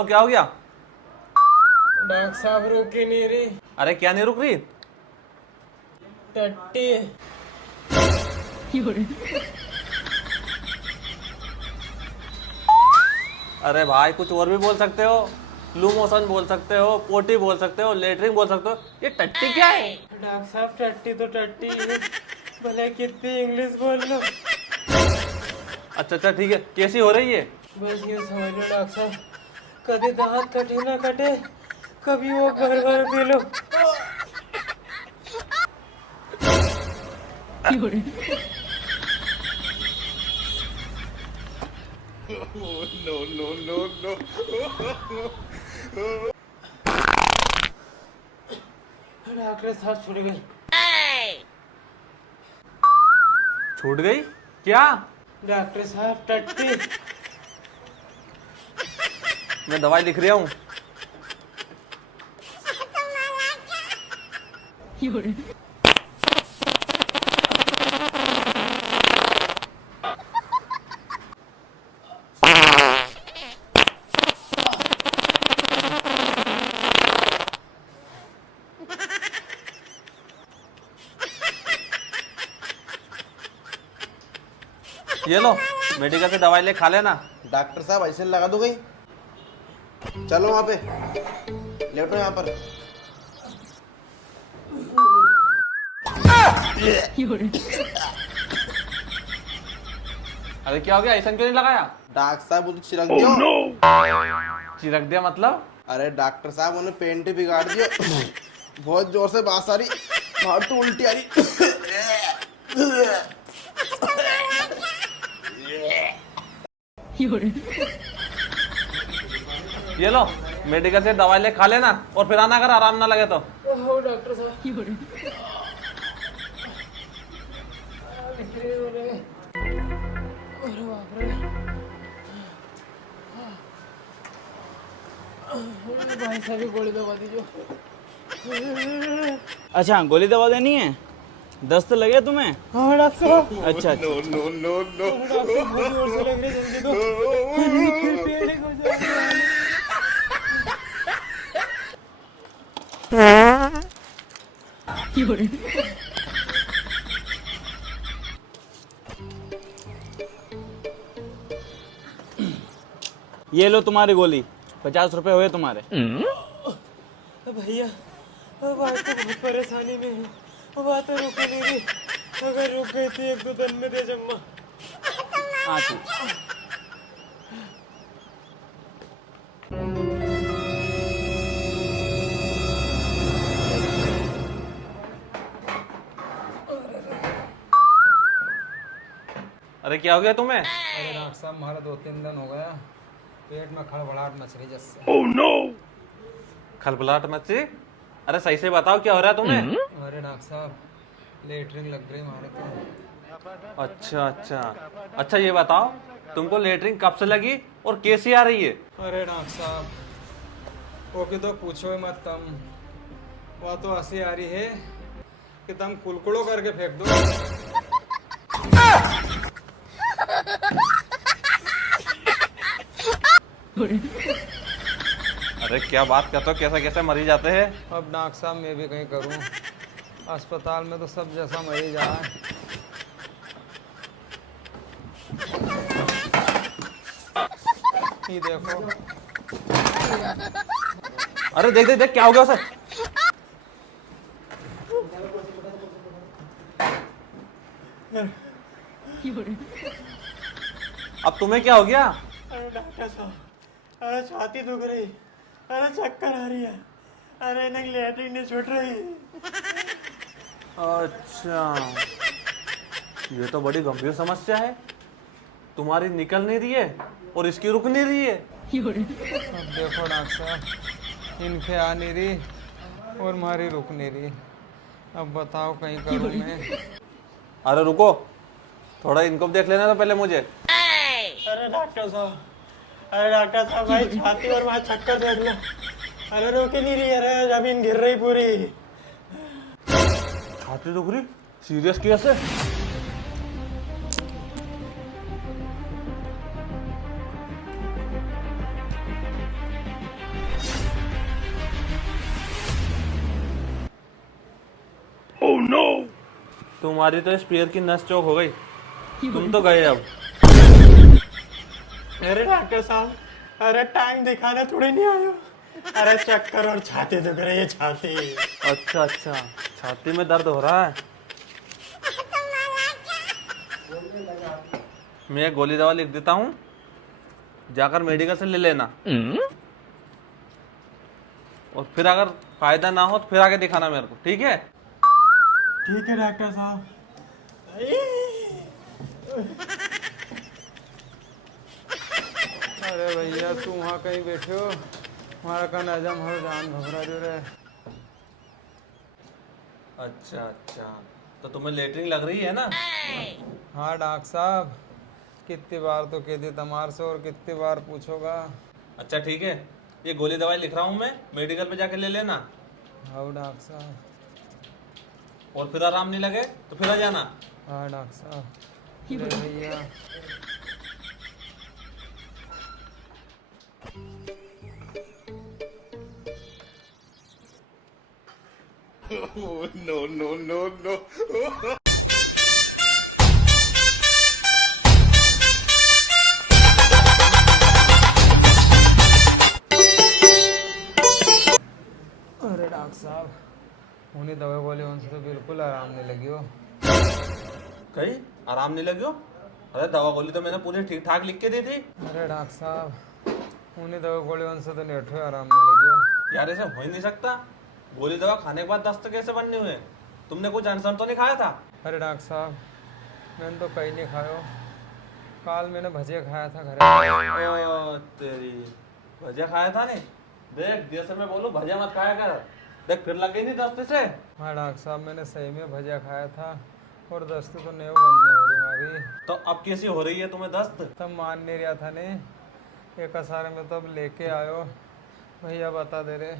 बोलो क्या हो गया? डॉक्टर साहब रुक ही नहीं रही। अरे क्या नहीं रुक रही? टट्टी। अरे भाई कुछ और भी बोल सकते हो, लू मोशन बोल सकते हो, पोटी बोल सकते हो, लेटरिन बोल सकते हो, ये टट्टी क्या है? डॉक्टर साहब टट्टी तो टट्टी है, भले कितनी इंग्लिश बोल लो। अच्छा अच्छा ठीक है, कैसी हो रही है? बस ये समझ लो डॉक्टर साहब, कभी दांत कटे ना कटे, कभी वो भर भर पी लो। डॉक्टर साहब छूट गई। छूट गई? क्या? डॉक्टर साहब टट्टी। मैं दवाई लिख रहा हूँ। ये लो, मेडिकल से दवाई ले खा लेना। डॉक्टर साहब ऐसे लगा दो गई। चलो वहां पे लेटो यहाँ पर। अरे क्या हो गया, ऐसा क्यों नहीं लगाया? डॉक्टर साहब वो तो चिरक दियो। चिरक दिया मतलब? अरे डॉक्टर साहब उन्हें पेंट ही बिगाड़ दियो। बहुत जोर से बात आ रही, बाहर तो उल्टी आ रही। ये लो, मेडिकल से दवाई ले खा लेना और फिर आना अगर आराम ना लगे तो। ओह डॉक्टर साहब। अरे बाप रे। भाई साहब गोली दवा दीजिए। अच्छा गोली दवा देनी है? दस्त लगे तुम्हें? हाँ डॉक्टर साहब। अच्छा अच्छा। डॉक्टर साहब बहुत जोर से लग रही है, जल्दी दो। फिर पेड़ को जाएगा। ये लो तुम्हारी गोली, 50 रुपए हुए तुम्हारे। भैया अब आज तो बहुत परेशानी में हूँ, अब बात तो रुक ही नहीं रही। अगर रुक गई थी 1-2 दिन में दे जम्मा। हाँ ठीक। अरे क्या हो गया तुम्हें? अरे डॉक्टर साहब हमारा 2-3 दिन हो गया, पेट में खड़बड़ाहट मच रही जैसे। Oh no. खलबलाहट मत सी। अरे सही से बताओ क्या हो रहा है तुम्हें? अरे डॉक्टर साहब लेटरिन लग रही हमारे को। अच्छा अच्छा अच्छा, ये बताओ तुमको लेटरिन कब से लगी और कैसी आ रही है? अरे डॉक्टर साहब वो की तो पूछो ही मत तुम, वह तो ऐसी आ रही है कि तुम कुलकुड़ो करके फेंक दो। अरे क्या बात करते हो, कैसे कैसे मरीज आते हैं? अब डॉक्टर साहब मैं भी कहीं करूं, अस्पताल में तो सब जैसा मरीज आए। ये देखो। अरे देख देख देख क्या हो गया उसे? अब तुम्हें क्या हो गया? अरे डॉक्टर साहब, अरे छाती दुख रही, अरे चक्कर आ रही है, अरे इन्हें लेटरिन नहीं छूट रही। अच्छा, ये तो बड़ी गंभीर समस्या है। तुम्हारी निकल नहीं रही है और इसकी रुक नहीं रही है। अब देखो डॉक्टर साहब, इनके आ नहीं रही और हमारी रुक नहीं रही। अब बताओ कहीं करूँ मैं? अरे रुको, थोड़ा इनको भी देख लेना तो पहले मुझे। अरे डॉक्टर साहब, अरे डॉक्टर साहब भाई छाती और वहाँ चक्कर देख लो। अरे रुक ही नहीं रही, अरे जमीन गिर रही पूरी। छाती दुख रही? सीरियस केस है? तुम्हारी तो स्पीयर की नस चौक हो गई। तुम तो गए अब। अरे डॉक्टर साहब, अरे टाइम दिखाने थोड़ी नहीं आयो। अरे चक्कर और छाती दुख रही है, छाती। अच्छा अच्छा, छाती में दर्द हो रहा है। मैं एक गोली दवा लिख देता हूँ, जाकर मेडिकल से ले लेना। और फिर अगर फायदा ना हो तो फिर आगे दिखाना मेरे को, ठीक है? ठीक है डॉक्टर साहब। अरे भैया तू वहाँ कहीं बैठे हो, हमारा का नजम हो, जान घबरा जो रहे। अच्छा अच्छा, तो तुम्हें लेटरिन लग रही है ना? हाँ डॉक्टर साहब, कितनी बार तो कह दी तमार से, और कितनी बार पूछोगा। अच्छा ठीक है, ये गोली दवाई लिख रहा हूँ मैं, मेडिकल पे जाके ले लेना। हाँ डॉक्टर साहब। और फिर आराम नहीं लगे तो फिर आ जाना। हाँ डॉक्टर साहब। अरे भैया अरे डॉक्टर साहब, उन्हें दवा गोली उनसे तो बिल्कुल आराम नहीं लगी हो। कहीं आराम नहीं लगी हो? अरे दवा गोली तो मैंने पूरी ठीक ठाक लिख के दी थी। अरे डॉक्टर साहब, उन्हें दवा गोली उनसे तो नेट हुए आराम नहीं लगी हो। यार ऐसा हो ही नहीं सकता। गोली दवा खाने के बाद दस्त कैसे बनने हुए? तुमने कुछ अनसन तो नहीं खाया था? अरे डॉक्टर साहब, मैंने तो कहीं नहीं खायो। काल मैंने भजिया खाया था घर। ओ तेरी, भजिया खाया था ने? देख जैसे मैं बोलूं भजिया मत खाया कर, देख फिर लग गई नहीं दस्त से। हाँ डॉक्टर साहब, मैंने सही में भजिया खाया था, और दस्त तो नहीं बंद नहीं हो रही हमारी। तो अब कैसी हो रही है तुम्हें दस्त? तब मान नहीं रहा था ने, एक असारे में तब लेके आयो, भैया बता दे रहे।